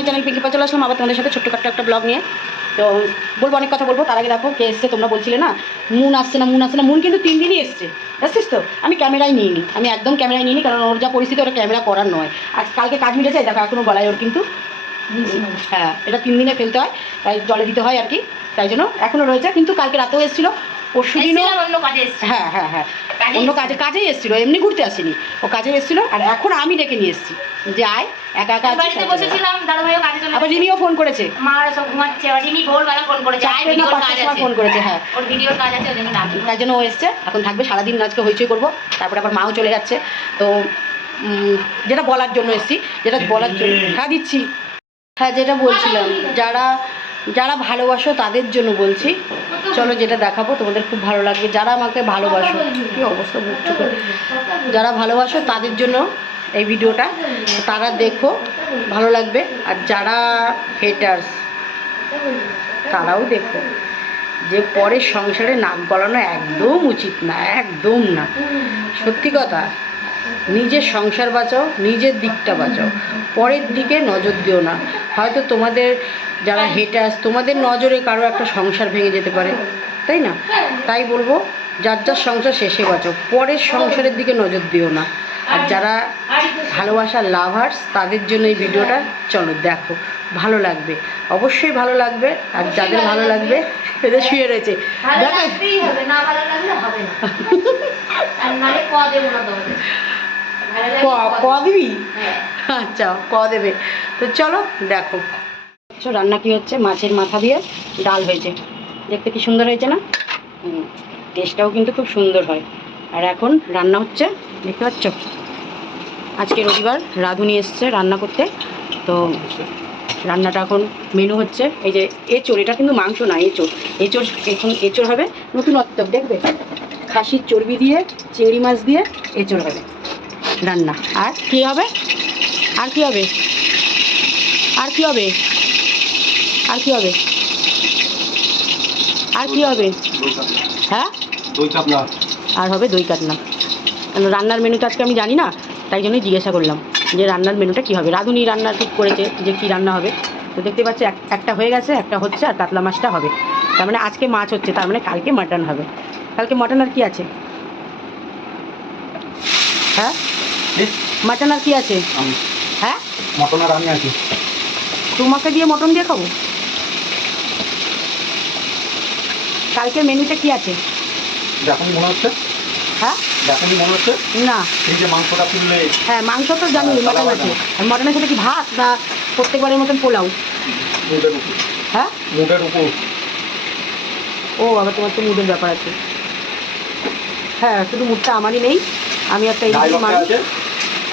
My channel Pinki চলে আসলাম। আবার তোমাদের সাথে ছোট্টখাট্ট একটা ব্লগ নিয়ে। তো বলব অনেক কথা বলব তার আগে দেখো কে এসছে তোমরা বলছিলে না মুন আসছে না মুন আসছে না মুন কিন্তু তিন দিনই এসছে। বুঝছিস তো? আমি ক্যামেরায় নিইনি আমি একদম ক্যামেরায় নিইনি কারণ ওর যা পরিস্থিতি ওটা ক্যামেরা করার নয়। আজ কালকে কাজ মিটেছে দেখো এখনও গলায় ওর কিন্তু হ্যাঁ এটা তিন দিনে ফেলতে হয় তাই জলে দিতে হয় আর কি তাই জন্য এখনও রয়েছে কিন্তু কালকে রাতেও এসেছিল। পরশু দিনও এসেছিলাম অন্য কাজে হ্যাঁ হ্যাঁ হ্যাঁ অন্য কাজে কাজেই এসেছিল এমনি ঘুরতে আসেনি। ও কাজে এসেছিল আর এখন আমি ডেকে নিয়ে এসেছি। যে আয় একা একা বাড়িতে। বসেছিলাম দাদা ভাইও কাজে চলে আবার রিমিও ফোন করেছে। মা ওরা সব ঘুমাচ্ছে আবার রিমি ভোরবেলা ফোন করেছে। না ভিডিওর কাজ আছে। ফোন করেছে হ্যাঁ। ওর ভিডিওর কাজ আছে ওই জন্য তাই জন্য ও এসছে এখন থাকবে সারাদিন আজকে হইচই করব। তারপরে আবার মাও চলে যাচ্ছে। তো যেটা বলার জন্য এসছি যেটা বলার জন্য হ্যাঁ দিচ্ছি। হ্যাঁ যেটা বলছিলাম যারা যারা ভালোবাসো তাদের জন্য বলছি। চলো যেটা দেখাবো তোমাদের খুব ভালো লাগবে। যারা আমাকে ভালোবাসো কি অবস্থা চোখে। যারা ভালোবাসো তাদের জন্য এই ভিডিওটা। তারা দেখো, ভালো লাগবে। আর যারা হেটার্স তারাও দেখো যে পরের সংসারে নাক গলানো একদম উচিত না, একদম না। সত্যি কথা নিজের সংসার বাঁচাও, নিজের দিকটা বাঁচাও। পরের দিকে নজর দিও না। হয়তো তোমাদের যারা হেটার্স তোমাদের নজরে কারও একটা সংসার ভেঙে যেতে পারে, তাই না? তাই বলব, যার যার সংসার শেষে বাঁচো পরের সংসারের দিকে নজর দিও না। আর যারা ভালোবাসার লাভার্স তাদের জন্য এই ভিডিওটা চলো দেখো ভালো লাগবে। অবশ্যই ভালো লাগবে আর যাদের ভালো লাগবে। এদের শুয়ে রয়েছে। ক দেবো হ্যাঁ। আচ্ছা ক দেবে? তো চলো দেখো। রান্না কি হচ্ছে? মাছের মাথা দিয়ে ডাল হয়েছে। দেখতে কি সুন্দর হয়েছে না? টেস্টটাও কিন্তু খুব সুন্দর হয়। আর এখন রান্না হচ্ছে দেখতে পাচ্ছ? আজকে রবিবার রাঁধুনি এসছে রান্না করতে। তো রান্নাটা এখন মেনু হচ্ছে। এই যে এঁচোড় এটা কিন্তু মাংস না এঁচোড়। এঁচোড় এখন এঁচোড় হবে। নতুনত্ব দেখবে? খাসির চর্বি দিয়ে চিংড়ি মাছ দিয়ে এঁচোড় হবে রান্না। আর কি হবে? আর কি হবে? আর কি হবে? আর কি হবে? আর কি হবে? হ্যাঁ? দই আর হবে দই কাতলা। রান্নার মেনুটা আজকে আমি জানি না। তাই জন্যই জিজ্ঞাসা করলাম যে রান্নার মেনুটা কী হবে? রাঁধুনি রান্না ঠিক করেছে যে কী রান্না হবে? তো দেখতে পাচ্ছি এক- একটা হয়ে গেছে একটা হচ্ছে আর কাতলা মাছটা হবে। তার মানে আজকে মাছ হচ্ছে তার মানে কালকে মাটন হবে। কালকে মাটন আর কি আছে? হ্যাঁ? মাটন আর কি আছে? হ্যাঁ? মটন আর আমি আছি। তোমাকে দিয়ে মটন দিয়ে খাব? কালকের মেনুতে কি আছে? যখনই মনে হচ্ছে। হ্যাঁ? যখনই মনে হচ্ছে? না। এই যে মাংসটা তুললে হ্যাঁ মাংস তো জানি হ্যাঁ, মটন আছে মটনের সাথে কি ভাত না প্রত্যেকবারের মতন পোলাও? মুডের উপর। হ্যাঁ? মুডের উপর। ও আবার তোমার তো মুডের ব্যাপার আছে। হ্যাঁ শুধু মুডটা আমারই নেই। আমি একটা ডায়লগটা মানুষ।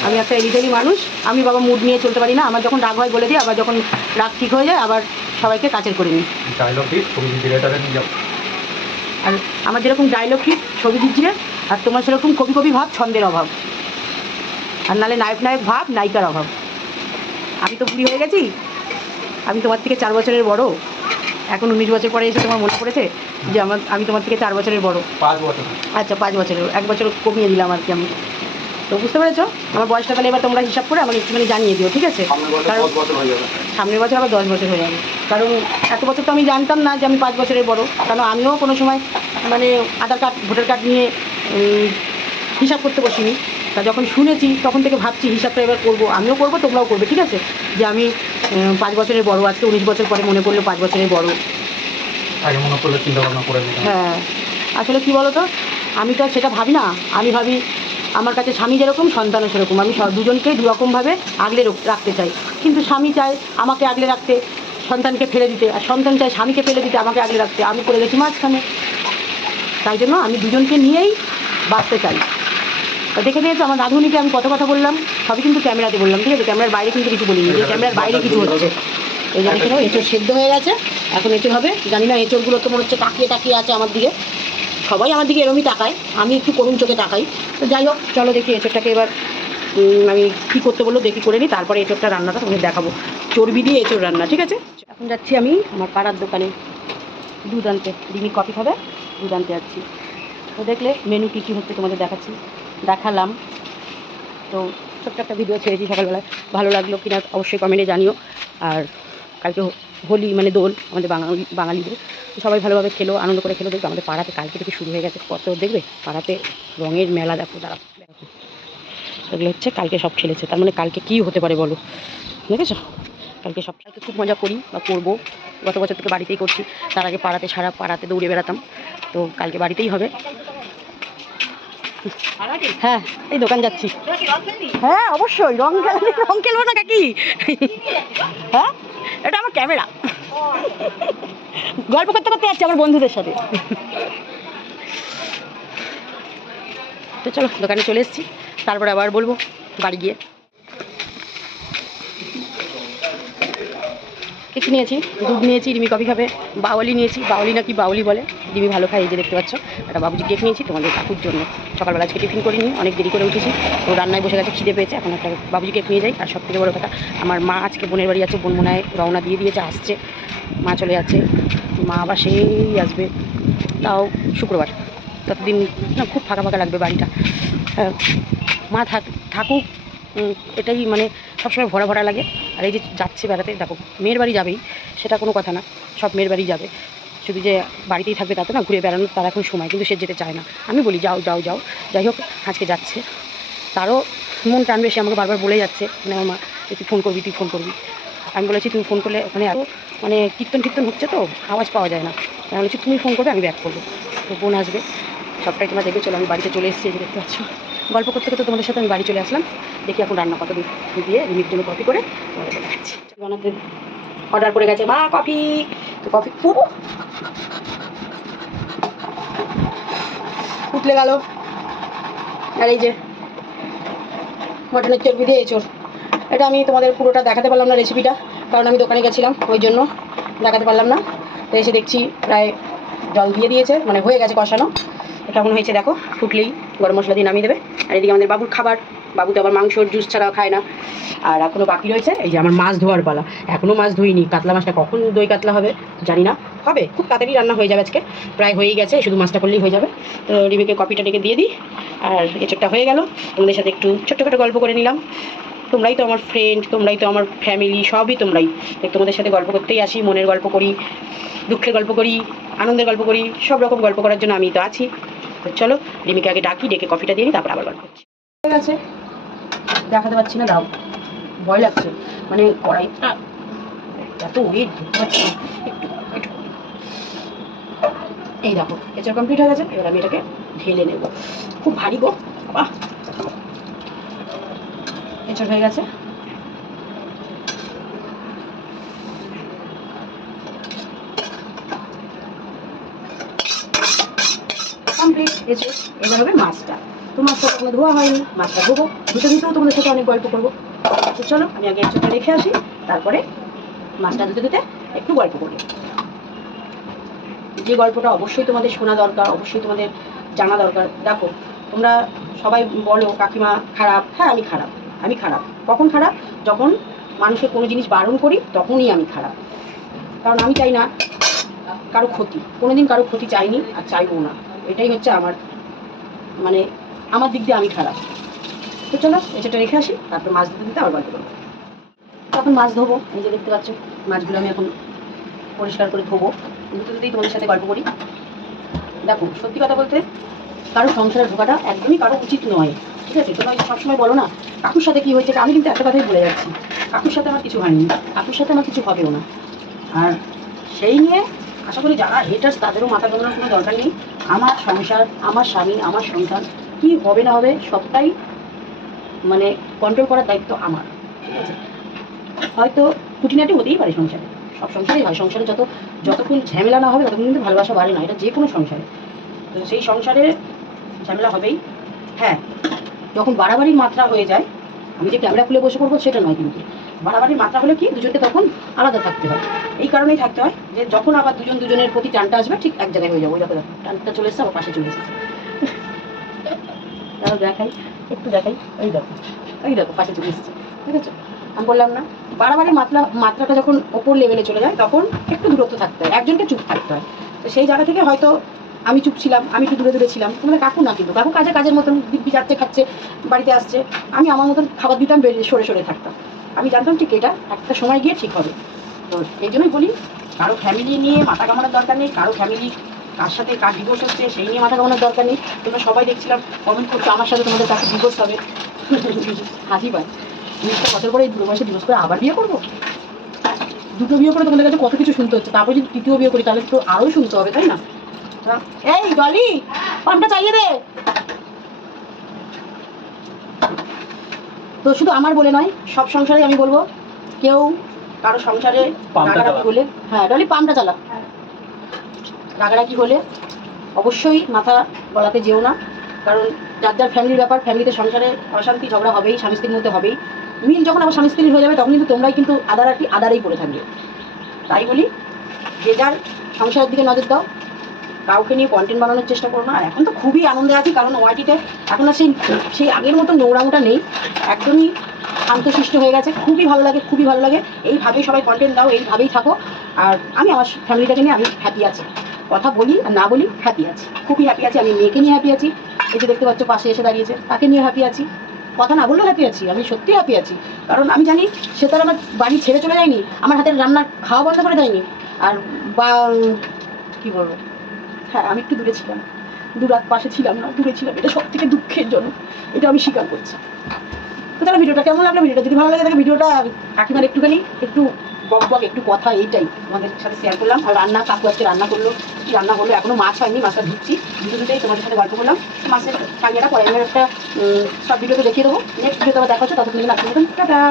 আমি একটা এলিটারি মানুষ। আমি বাবা মুড নিয়ে চলতে পারি না। আমার যখন রাগ হয় বলে দিই আবার যখন রাগ ঠিক হয়ে যায় আবার সবাইকে কাচের করে নিই। ডায়লগ দিই ছবি ডিরেক্টরে নিয়ে যাও। আর আমার যেরকম ডায়লগ হিট ছবি দিচ্ছে আর তোমার সেরকম কবি কবি ভাব ছন্দের অভাব। আর নালে নায়ক নায়ক ভাব নায়িকার অভাব। আমি তো বুড়ি হয়ে গেছি। আমি তোমার থেকে চার বছরের বড়। এখন উনিশ বছর পরে এসে তোমার মনে পড়েছে যে আমার আমি তোমার থেকে চার বছরের বড়? পাঁচ বছর। আচ্ছা পাঁচ বছরের। এক বছর কমিয়ে দিলাম আর কি আমি। তো বুঝতে পেরেছ? আমার বয়সটা তাহলে এবার তোমরা হিসাব করে আমাকে একটুখানি জানিয়ে দিও ঠিক আছে? কারণ সামনের বছর আবার দশ বছর হয়ে যাবে। কারণ এত বছর তো আমি জানতাম না যে আমি পাঁচ বছরের বড়। কারণ আমিও কোনো সময় মানে আধার কার্ড ভোটার কার্ড নিয়ে হিসাব করতে বসিনি। তা যখন শুনেছি তখন থেকে ভাবছি হিসাবটা এবার করব। আমিও করব তোমরাও করবে ঠিক আছে? যে আমি পাঁচ বছরের বড় আজকে উনিশ বছর পরে মনে পড়ল পাঁচ বছরের বড়। আগে মনে করলে চিন্তা ভাবনা করে হ্যাঁ। আসলে কি বলো তো আমি তো আর সেটা ভাবি না। আমি ভাবি আমার কাছে স্বামী যেরকম সন্তানও সেরকম। আমি সব দুজনকেই দুরকমভাবে আগলে রাখতে চাই। কিন্তু স্বামী চায় আমাকে আগলে রাখতে সন্তানকে ফেলে দিতে। আর সন্তান চায় স্বামীকে ফেলে দিতে আমাকে আগলে রাখতে। আমি করে গেছি মাঝখানে। তাই জন্য আমি দুজনকে নিয়েই বাঁচতে চাই। দেখে নিয়েছো, আমার রাঁধুনিকে আমি কত কথা বললাম, সবই কিন্তু ক্যামেরাতে বললাম, ঠিক আছে? ক্যামেরার বাইরে কিন্তু কিছু বলিনি, যে ক্যামেরার বাইরে কিছু হচ্ছে। এই যে দেখো এঁচড় সেদ্ধ হয়ে গেছে, এখন এঁচড় হবে। জানি না এঁচড়গুলো তো মনে হচ্ছে, তাকিয়ে তাকিয়ে আছে আমার দিকে। সবাই আমার দিকে এরমই তাকায়, আমি একটু করুণ চোখে তাকাই। তো যাই হোক, চলো দেখি এঁচড়টাকে এবার আমি কী করতে বলল দেখি করে নিই, তারপরে এঁচড়টা রান্নাটা তোমাকে দেখাবো। চর্বি দিয়ে এঁচড় রান্না, ঠিক আছে? এখন যাচ্ছি আমি আমার পাড়ার দোকানে। দুধ আনতে দিদি কফি খাবে, দুধ আনতে যাচ্ছি। তো দেখলে মেনু কী কী হচ্ছে তোমাদের দেখাচ্ছি। দেখালাম। তো ছোট্ট একটা ভিডিও ছেড়েছি সকালবেলায়। ভালো লাগল কিনা অবশ্যই কমেন্টে জানিও। আর কালকে হোলি মানে দোল আমাদের বাঙালি বাঙালিদের। সবাই ভালোভাবে খেলো, আনন্দ করে খেলো। দেখবে আমাদের পাড়াতে কালকে থেকে শুরু হয়ে গেছে। কত দেখবে? পাড়াতে রঙের মেলা দেখো তারা এগুলো হচ্ছে কালকে সব খেলেছে। তার মানে কালকে কী হতে পারে বলো? দেখেছ? কালকে সব কালকে খুব মজা করি বা করব। গত বছর থেকে বাড়িতেই করছি। তার আগে পাড়াতে সারা পাড়াতে দৌড়ে বেড়াতাম। তো কালকে বাড়িতেই হবে। হ্যাঁ এই দোকান যাচ্ছি। হ্যাঁ অবশ্যই। রং খেলা রং খেলব না কাকি? হ্যাঁ এটা আমার ক্যামেরা। গল্প করতে করতে যাচ্ছি আমার বন্ধুদের সাথে। তো চলো, দোকানে চলে এসেছি। তারপরে আবার বলব বাড়ি গিয়ে। কিছু নিয়েছি, দুধ নিয়েছি, রিমি কফি খাবে বাউলি নিয়েছি বাউলি নাকি বাউলি বলে, রিমি ভালো খায়, এই যে দেখতে পাচ্ছ। একটা বাবুজি কেক নিয়েছি, তোমাদের কাকুর জন্য। সকালবেলা আজকে টিফিন করিনি, অনেক দেরি করে উঠেছি তো রান্নায় বসে গেছে, খিদে পেয়েছে, এখন একটা বাবুজি কেক নিয়ে যাই। আর সব থেকে বড় কথা, আমার মা আজকে বোনের বাড়ি আছে বোন মনায় রওনা দিয়ে দিয়েছে, আসছে। মা চলে যাচ্ছে, মা আবার সেই আসবে, তাও শুক্রবার। ততদিন না, খুব ফাঁকা ফাঁকা লাগবে বাড়িটা। মা থাক, থাকুক এটাই মানে সবসময় ভরা ভরা লাগে। আর এই যে যাচ্ছে বেড়াতে, দেখো, মেয়ের বাড়ি যাবেই, সেটা কোনো কথা না, সব মেয়ের বাড়ি যাবে। শুধু যে বাড়িতেই থাকবে তাতে না, ঘুরে বেড়ানোর তার এখন সময়, কিন্তু সে যেতে চায় না। আমি বলি, যাও যাও যাও, যাই হোক, আজকে যাচ্ছে। তারও মন টানবে সে আমাকে বারবার বলে যাচ্ছে মানে আমার তুই ফোন করবি, তুই ফোন করবি? আমি বলেছি, তুমি ফোন করলে ওখানে এত মানে কীর্তন কীর্তন হচ্ছে তো, আওয়াজ পাওয়া যায় না। আমি বলেছি, তুমি ফোন করবে, আমি ব্যাক করব। তো বোন আসবে, সবটাই তোমরা দেখে চলো আমি বাড়িতে চলে এসেছি দেখতে পাচ্ছ। গল্প করতে করতে তোমাদের সাথে আমি বাড়ি চলে আসলাম। দেখি এখন রান্না কত দূর দিয়ে রিমির জন্য কফি করে তোমাদের বানাতে অর্ডার করে গেছে, মা, কফি! তো কফি পুরো উঠলে গেল। আর এই যে মটনের চর্বি দিয়ে এঁচোর এটা আমি তোমাদের পুরোটা দেখাতে পারলাম না রেসিপিটা কারণ আমি দোকানে গেছিলাম, ওই জন্য দেখাতে পারলাম না। তো এসে দেখছি প্রায় জল দিয়ে দিয়েছে মানে হয়ে গেছে কষানো। কেমন হয়েছে, দেখো, ফুটলেই গরম মশলা দিয়ে নামিয়ে দেবে। আর এদিকে আমাদের বাবুর খাবার। বাবু তো আবার মাংসর জুস ছাড়া খায় না। আর এখনও বাকি রয়েছে, এই যে আমার মাছ ধোয়ার পালা। এখনও মাছ ধুইনি। কাতলা মাছটা কখন দই কাতলা হবে জানি না। হবে, খুব তাড়াতাড়ি রান্না হয়ে যাবে আজকে। প্রায় হয়েই গেছে, শুধু মাছটা করলেই হয়ে যাবে। তো রিমিকে কপিটা ডেকে দিয়ে দিই। আর এচোরটা হয়ে গেল। তোমাদের সাথে একটু ছোট্টখাটো গল্প করে নিলাম। তোমরাই তো আমার ফ্রেন্ড তোমরাই তো আমার ফ্যামিলি সবই তোমরাই। তোমাদের সাথে গল্প করতেই আসি, মনের গল্প করি, দুঃখের গল্প করি, আনন্দের গল্প করি, সব রকম গল্প করার জন্য আমি তো আছি। চলো, রিমিকে আগে ডাকি, ডেকে কফিটা দিয়ে তারপর আবার গল্প করছি। ঠিক আছে দেখাতে পাচ্ছি না, দাও। ভয় লাগছে। মানে কড়াইটা এত ওয়েট পারছি একটু এই দেখো এছাড়া কমপ্লিট হয়ে গেছে। এবার আমি এটাকে ঢেলে নেব। খুব ভারী গো, বাহ। এছাড়া হয়ে গেছে। কমপ্লিট এসে এবার হবে মাছটা। তো মাছটা কোনো ধোয়া হয়নি, মাছটা ধোবো। ধুতে ধুতেও তোমাদের সাথে অনেক গল্প করব। চলো, আমি আগে এঁচোটা রেখে আসি, তারপরে মাছটা ধুতে ধুতে একটু গল্প করি। যে গল্পটা অবশ্যই তোমাদের শোনা দরকার, অবশ্যই তোমাদের জানা দরকার। দেখো, তোমরা সবাই বলো, কাকিমা খারাপ? হ্যাঁ আমি খারাপ আমি খারাপ। কখন খারাপ? যখন মানুষের কোনো জিনিস বারণ করি, তখনই আমি খারাপ। কারণ আমি চাই না কারও ক্ষতি। কোনোদিন কারও ক্ষতি চাইনি আর চাইব না। এটাই হচ্ছে আমার মানে আমার দিক দিয়ে আমি খারাপ। তো চলো, এটাটা রেখে আসি, তারপর মাছ ধুতে দিতে আবার গল্প করব তখন মাছ ধোবো, এই যে দেখতে পাচ্ছ, মাছগুলো আমি এখন পরিষ্কার করে ধোবো। ধুতে ধুতেই তোমাদের সাথে গল্প করি। দেখো, সত্যি কথা বলতে কারও সংসারে ঢোকাটা একদমই কারও উচিত নয়, ঠিক আছে? তোমরা সবসময় বলো না, কাকুর সাথে কি হয়েছে, আমি কিন্তু একটা কথাই বলে যাচ্ছি। কাকুর সাথে আমার কিছু হয়নি, কাকুর সাথে আমার কিছু হবেও না। আর সেই নিয়ে আশা করি যারা হেটার্স তাদেরও মাথা ঘামানোর কোনো দরকার নেই। আমার সংসার, আমার স্বামী, আমার সন্তান, কি হবে না হবে সবটাই মানে কন্ট্রোল করার দায়িত্ব আমার। ঠিক আছে? হয়তো খুঁটিনাটি হতেই পারে সংসারে। সব সংসারেই হয়। সংসারে যত, যতক্ষণ ঝামেলা না হবে, ততক্ষণ কিন্তু ভালোবাসা বাড়ে না। এটা যে কোনো সংসারে। তো সেই সংসারে ঝামেলা হবেই। হ্যাঁ যখন বাড়াবাড়ির মাত্রা হয়ে যায়, আমি যে ক্যামেরা খুলে বসে করব সেটা নয় কিন্তু। বাড়াবাড়ির মাত্রা হলে কি দুজনকে তখন আলাদা থাকতে হয়। এই কারণেই থাকতে হয় যে যখন আবার দুজন দুজনের প্রতি টানটা আসবে ঠিক এক জায়গায় হয়ে যাব। ওই দেখো দেখো, টানটা চলে এসছে আবার পাশে চলে এসেছে। দেখাই একটু দেখাই। এই দেখো এই দেখো পাশে চলে এসেছে। ঠিক আছে? আমি বললাম না বাড়াবাড়ির মাত্রা মাত্রাটা যখন ওপর লেভেলে চলে যায় তখন একটু দূরত্ব থাকতে হয়। একজনকে চুপ থাকতে হয়। তো সেই জায়গা থেকে হয়তো আমি চুপ ছিলাম আমি একটু দূরে দূরে ছিলাম। তোমাদের কাকু না কিন্তু কাকু কাজে কাজের মতন দিব্যি যাচ্ছে খাচ্ছে বাড়িতে আসছে। আমি আমার মতন খাবার দিতাম সরে সরে থাকতাম। আমি জানতাম ঠিক এটা একটা সময় গিয়ে ঠিক হবে। তো এই জন্যই বলি, কারও ফ্যামিলি নিয়ে মাথা কামানোর দরকার নেই, কারও ফ্যামিলি কার সাথে কার ডিভোর্স হচ্ছে, সেই নিয়ে মাথা কামানোর দরকার নেই। তোমরা সবাই দেখছিলাম কমেন্ট করছ আমার সাথে তোমাদের কাছে ডিভোর্স হবে। হাসি পায়। উনিশটা বছর পরে এই দুটো বয়সে ডিভোর্স করে আবার বিয়ে করব? দুটো বিয়ে করে তোমাদের কাছে কত কিছু শুনতে হচ্ছে? তারপর যদি তৃতীয় বিয়ে করি, তাহলে তো আরও শুনতে হবে, তাই না? এই ডলি, পাম্পটা চালিয়ে দে। তো শুধু আমার বলে নয় সব সংসারে আমি বলব কেউ কারও সংসারে রাগারাগি। হলে হ্যাঁ ডলি পাম্পটা চালা রাগারাগি হলে অবশ্যই মাথা গলাতে যেও না কারণ যার যার ফ্যামিলির ব্যাপার ফ্যামিলিতে সংসারে অশান্তি ঝগড়া হবেই স্বামী স্ত্রীর মধ্যে হবেই। মিল যখন আবার স্বামী স্ত্রীর হয়ে যাবে তখন কিন্তু তোমরাই কিন্তু আদারাটি আদারেই পড়ে থাকবে। তাই বলি যে যার সংসারের দিকে নজর দাও কাউকে নিয়ে কন্টেন্ট বানানোর চেষ্টা করব না। এখন তো খুবই আনন্দে আছি, কারণ ওয়াইটিতে এখন আর সেই সেই আগের মতো নোংরামোটা নেই। একদমই শান্তশিষ্ট হয়ে গেছে। খুবই ভালো লাগে, খুবই ভালো লাগে। এইভাবেই সবাই কন্টেন্ট দাও, এইভাবেই থাকো। আর আমি আমার ফ্যামিলিটাকে নিয়ে আমি হ্যাপি আছি। কথা বলি আর না বলি হ্যাপি আছি। খুবই হ্যাপি আছি, আমি মেয়েকে নিয়ে হ্যাপি আছি। এই যে দেখতে পাচ্ছ, পাশে এসে দাঁড়িয়েছে, তাকে নিয়ে হ্যাপি আছি। কথা না বললেও হ্যাপি আছি, আমি সত্যি হ্যাপি আছি। কারণ আমি জানি সে তার আমার বাড়ি ছেড়ে চলে যায়নি, আমার হাতের রান্না খাওয়া বন্ধ করে দেয়নি। আর বা কী বলব? হ্যাঁ আমি একটু দূরে ছিলাম। দূরাত পাশে ছিলাম না, দূরে ছিলাম। এটা সব থেকে দুঃখের জন্য। এটা আমি স্বীকার করছি। তো তাহলে ভিডিওটা কেমন লাগল? ভিডিওটা যদি ভালো লাগে, তাহলে ভিডিওটা কাকিমার একটুখানি, একটু বক বক একটু কথা, এইটাই তোমাদের সাথে শেয়ার করলাম। আর রান্না, কাকু আজকে রান্না করল। কি রান্না করল? এখনও মাছ হয়নি মাছটা ধুচ্ছি। দুটো তোমাদের সাথে গল্প করলাম। মাছের কালিয়াটা পরে আমি একটা সব ভিডিওতে দেখিয়ে দেবো। নেক্সট ভিডিওতে তোমার দেখা হচ্ছে। ততক্ষণ টাটা!